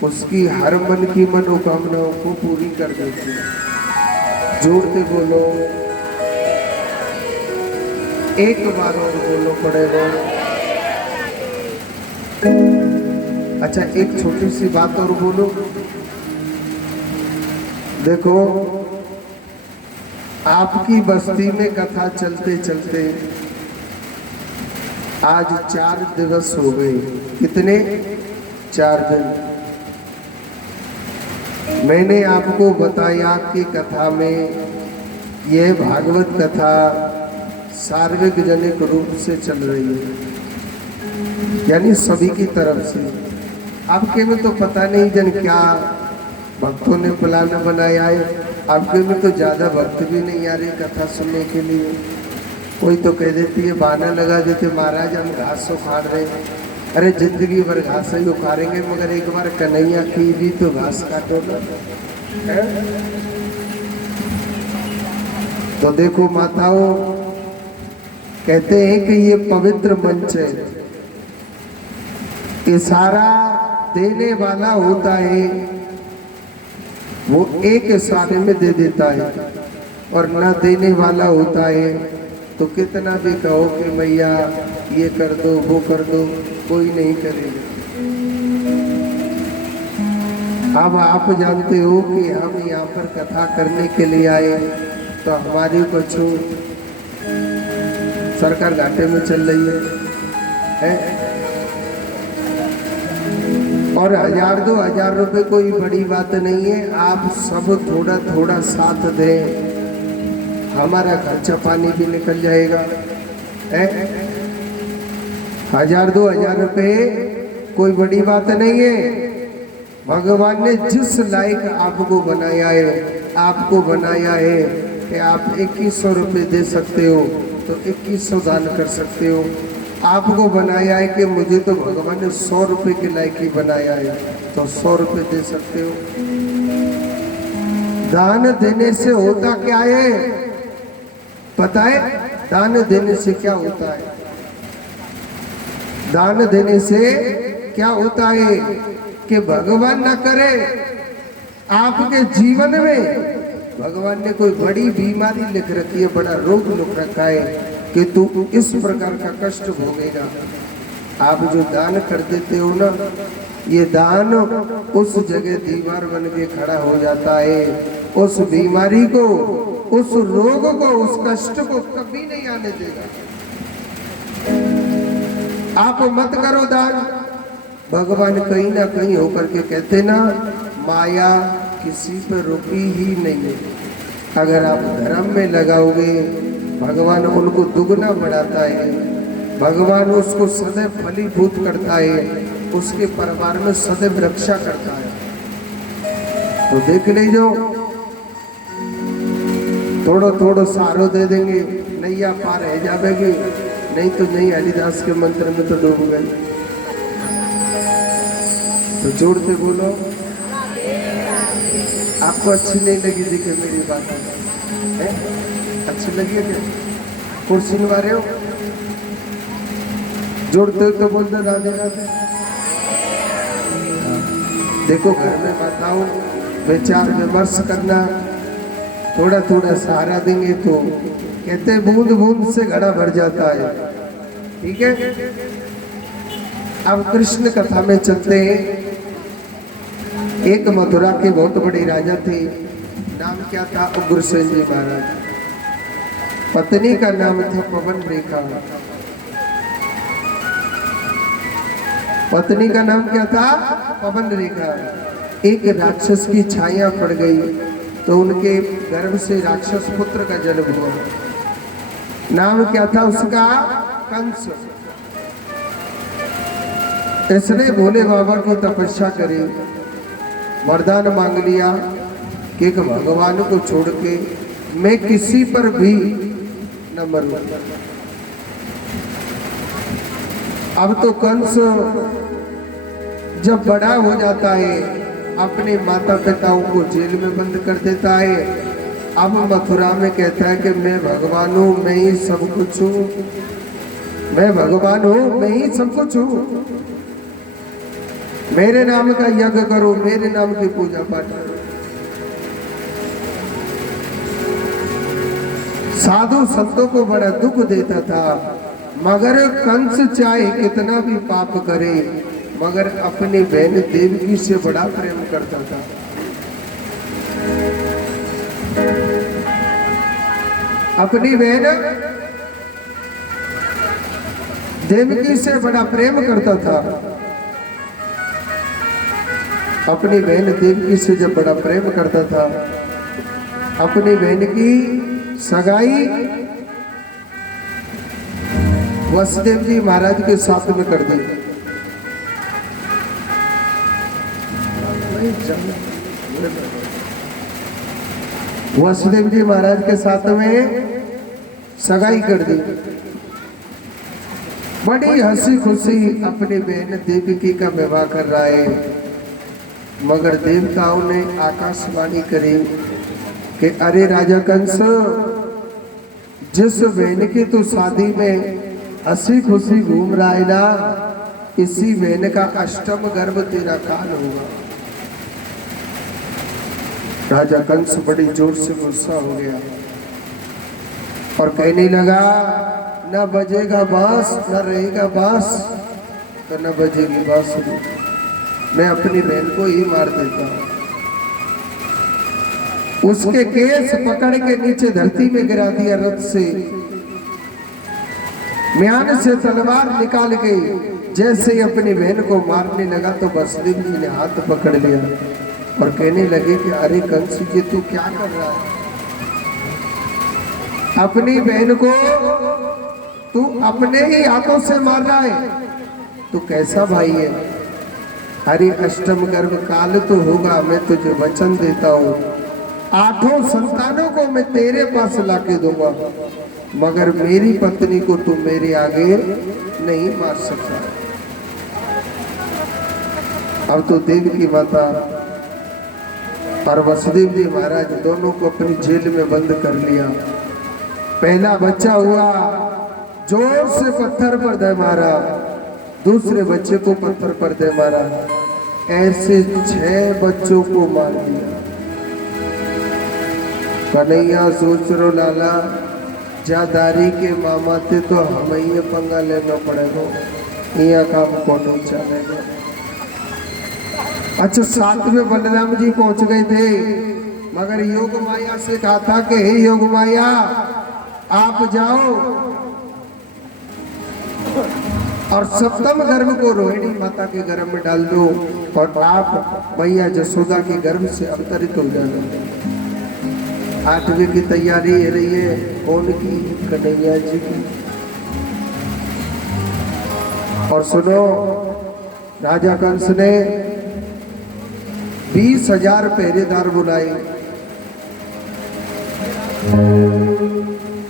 उसकी हर मन की मनोकामनाओं को पूरी कर देते हैं। जोड़ते बोलो, एक बार और बोलो पड़ेगा। अच्छा, एक छोटी सी बात और बोलो। देखो, आपकी बस्ती में कथा चलते चलते आज 4 दिवस हो गए। कितने? 4 दिन। मैंने आपको बताया कि कथा में यह भागवत कथा सार्वजनिक रूप से चल रही है, यानी सभी की तरफ से। आपके में तो पता नहीं जन क्या भक्तों ने प्लान बनाया है। आपके में तो ज़्यादा भक्त भी नहीं आ रही कथा सुनने के लिए। कोई तो कह देती है, बहाना लगा देते, महाराज हम घास उखाड़ रहे हैं। अरे जिंदगी भर घास ही उखाड़ेंगे, मगर एक बार कन्हैया की भी तो घास काटो ना। तो देखो माताओं, कहते हैं कि ये पवित्र मंच है, ये सारा देने वाला होता है, वो एक इशारे में दे देता है। और ना देने वाला होता है तो कितना भी कहो कि मैया ये कर दो वो कर दो, कोई नहीं करेगा। अब आप जानते हो कि हम यहाँ पर कथा करने के लिए आए, तो हमारी कुछ सरकार घाटे में चल रही है? और 1000-2000 रुपए कोई बड़ी बात नहीं है। आप सब थोड़ा थोड़ा साथ दें, हमारा खर्चा पानी भी निकल जाएगा। 1000-2000 रुपए कोई बड़ी बात नहीं है। भगवान ने जिस लायक आपको बनाया है कि आप 2100 रुपये दे सकते हो, तो 2100 दान कर सकते हो। आपको बनाया है कि मुझे तो भगवान ने 100 रुपये के लायक ही बनाया है, तो 100 रुपये दे सकते हो। दान देने से होता क्या है पता है? दान देने से क्या होता है? दान देने से क्या होता है कि भगवान ना करे आपके जीवन में भगवान ने कोई बड़ी बीमारी लिख रखी है, बड़ा रोग लिख रखा है कि तू इस प्रकार का कष्ट भोगेगा। आप जो दान कर देते हो ना, ये दान उस जगह दीवार बन के खड़ा हो जाता है। उस बीमारी को, उस रोग को, उस कष्ट को कभी नहीं आने देगा। आप मत करो दान। भगवान कहीं ना कहीं होकर के कहते ना, माया किसी पर रुकी ही नहीं। अगर आप धर्म में लगाओगे, भगवान उनको दुगना बढ़ाता है, भगवान उसको सदैव फलीभूत करता है, उसके परिवार में सदैव रक्षा करता है। तो देख लीजिए, थोड़ो थोड़ो सहारो दे देंगे, नैया पार रह जाएगी, नहीं तो नहीं हरिदास के मंत्र में तो डूब गए। तो जोड़ते बोलो। आपको अच्छी नहीं लगी देखिए मेरी बात है? अच्छी लगी है क्या? कुर्सी निभा रहे हो? जोड़ते हो तो बोलते राधे राधे। देखो घर में माताओं विचार विमर्श करना, थोड़ा थोड़ा सहारा देंगे तो कहते हैं बूंद बूंद से घड़ा भर जाता है। ठीक है, अब कृष्ण कथा में चलते हैं। एक मथुरा के बहुत बड़े राजा थे, नाम क्या था? उग्रसेन जी महाराज। पत्नी का नाम था पवन रेखा। पत्नी का नाम क्या था? पवन रेखा। एक राक्षस की छाया पड़ गई तो उनके गर्भ से राक्षस पुत्र का जन्म हुआ। नाम क्या था उसका? कंस। इसने भोले बाबा की तपस्या करी, वरदान मांग लिया कि भगवान को छोड़ के मैं किसी पर भी न मरूं। अब तो कंस जब बड़ा हो जाता है अपने माता पिताओं को जेल में बंद कर देता है। अब मथुरा में कहता है कि मैं भगवान हूँ, मैं ही सब कुछ हूँ, मैं भगवान हूँ, मैं ही सब कुछ हूँ, मेरे नाम का यज्ञ करो, मेरे नाम की पूजा पाठ करो। साधु संतों को बड़ा दुख देता था, मगर कंस चाहे कितना भी पाप करे मगर अपनी बहन देवकी से बड़ा प्रेम करता था। अपनी बहन देवकी से बड़ा प्रेम करता था। अपनी बहन देवकी से जब बड़ा प्रेम करता था, अपनी बहन की सगाई वसुदेव जी महाराज के साथ में कर दी। वसुदेव जी महाराज के साथ में सगाई कर दी। बड़ी हंसी खुशी अपनी बहन देवकी का विवाह कर रहा है, मगर देवताओं ने आकाशवाणी करी कि अरे राजा कंस, जिस बहन की तू शादी में हंसी खुशी घूम रहा है ना, इसी बहन का अष्टम गर्भ तेरा काल होगा। राजा कंस बड़ी जोर से गुस्सा हो गया और कहने लगा, न बजेगा बांस, न रहेगा बांस, तो न बजेगी बांसुरी, मैं अपनी बहन को ही मार देता हूं। उसके केस पकड़ के नीचे धरती में गिरा दिया रथ से, म्यान से तलवार निकाल गई। जैसे ही अपनी बहन को मारने लगा तो वसुदेव जी ने हाथ पकड़ लिया और कहने लगे कि अरे कंस जी तू क्या कर रहा है? अपनी बहन को तू अपने ही हाथों से मार रहा है, तू कैसा भाई है? अरे अष्टम गर्भ काल तो होगा, मैं तुझे वचन देता हूँ, 8 संतानों को मैं तेरे पास लाके दूंगा, मगर मेरी पत्नी को तू मेरे आगे नहीं मार सकता। अब तो देव की माता और वसुदेव जी महाराज दोनों को अपनी जेल में बंद कर लिया। पहला बच्चा हुआ, जोर से पत्थर पर दे मारा, दूसरे बच्चे को पत्थर पर दे मारा, ऐसे 6 बच्चों को मार दिया। कन्हैया सोच रो लाला, जादारी के मामा थे तो हमें ये पंगा लेना पड़ेगा, यह काम कौन चलेगा। अच्छा, 7वें बलराम जी पहुंच गए थे, मगर योग माया से कहा था कि हे योग माया आप जाओ और 7वें गर्भ को रोहिणी माता के गर्भ में डाल दो और आप मैया जसोदा के गर्भ से अवतरित हो जाना। 8वें की तैयारी हो रही है, कौन की? कन्हैया जी की। और सुनो, राजा कंस ने 20,000 पहरेदार बुलाए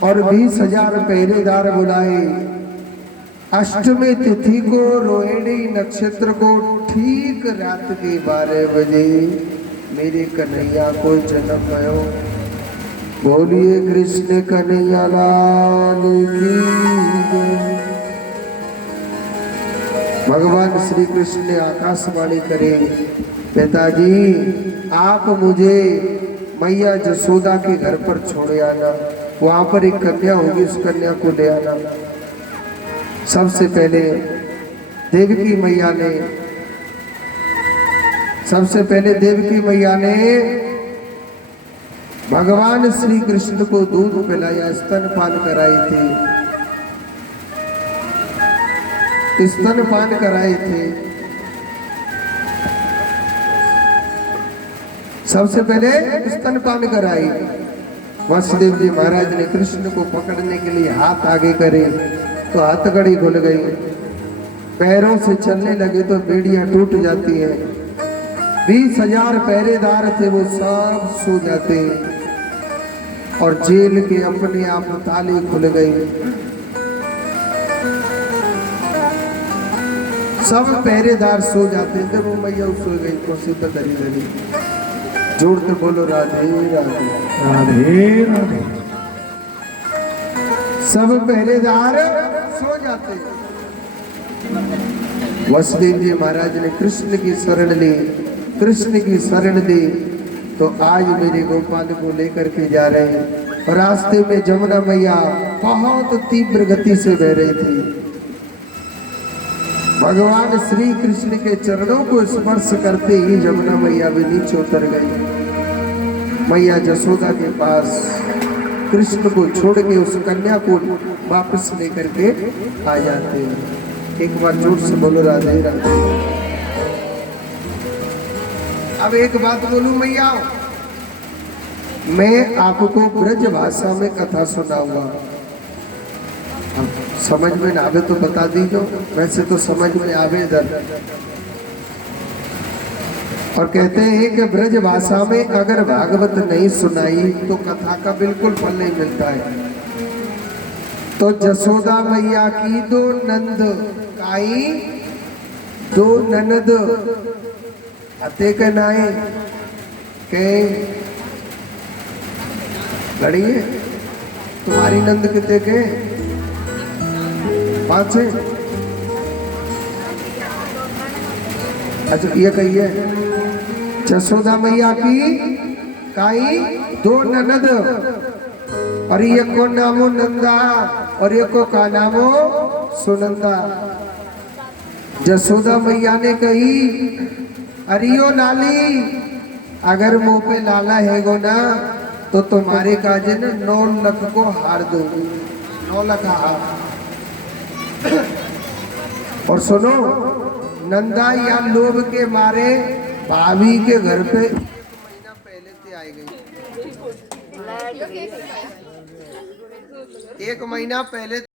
और 20,000 पहरेदार बुलाए। अष्टमी तिथि को रोहिणी नक्षत्र को ठीक रात के 12 बजे मेरे कन्हैया को जन्म भयो। बोलिए कृष्ण कन्हैया लाल की जय। भगवान श्री कृष्ण ने आकाशवाणी करे, पिताजी आप मुझे मैया जसोदा के घर पर छोड़ आना, वहां पर एक कन्या होगी, उस कन्या को ले आना। सबसे पहले देवकी मैया ने भगवान श्री कृष्ण को दूध पिलाया, स्तनपान कराए थे। सबसे पहले स्तनपान कराई। वसुदेव जी महाराज ने कृष्ण को पकड़ने के लिए हाथ आगे करे तो हथकड़ी खुल गई, पैरों से चलने लगे तो बेड़ियां टूट जाती हैं। 20,000 पहरेदार थे, वो सब सो जाते और जेल के अपने आप ताले खुल गई। सब पहरेदार सो जाते थे, वो मैया सो गई, कुर्सी पर धरी धरी। जोर से बोलो राधे राधे राधे राधे। सब पहरेदार सो जाते। वसुदेव जी महाराज ने कृष्ण की शरण ली तो आज मेरे गोपाल को लेकर के जा रहे हैं। और रास्ते में जमुना मैया बहुत तीव्र गति से बह रही थी। भगवान श्री कृष्ण के चरणों को स्पर्श करते ही जमुना मैया भी नीचे उतर गई। मैया जसोदा के पास कृष्ण को छोड़ के उस कन्या को वापस लेकर के आ जाते हैं। एक बार जोर से बोलो राधे राधे। अब एक बात बोलूं मैया, मैं आपको ब्रज भाषा में कथा सुनाऊंगा। समझ में ना आवे तो बता दीजिए, वैसे तो समझ में आवे इधर। और कहते हैं कि ब्रज भाषा में अगर भागवत नहीं सुनाई तो कथा का बिल्कुल फल नहीं मिलता है। तो जसोदा मैया की दो ननद अते के नाए के लड़ी है। तुम्हारी नंद कितने के? 5 है। अच्छा ये कही है जसोदा मैया की काई 2 ननद, और एक को नामो नंदा और एक को का नामो सुनंदा। जसोदा मैया ने कही, अरियो लाली अगर मुंह पे लाला है गो ना तो तुम्हारे काजे ने 9 लाख को हार दूंगी। 9 लाख हार। और सुनो, नंदा या लोभ के मारे भाभी के घर पे 1 महीना पहले से आई गई। 1 महीना पहले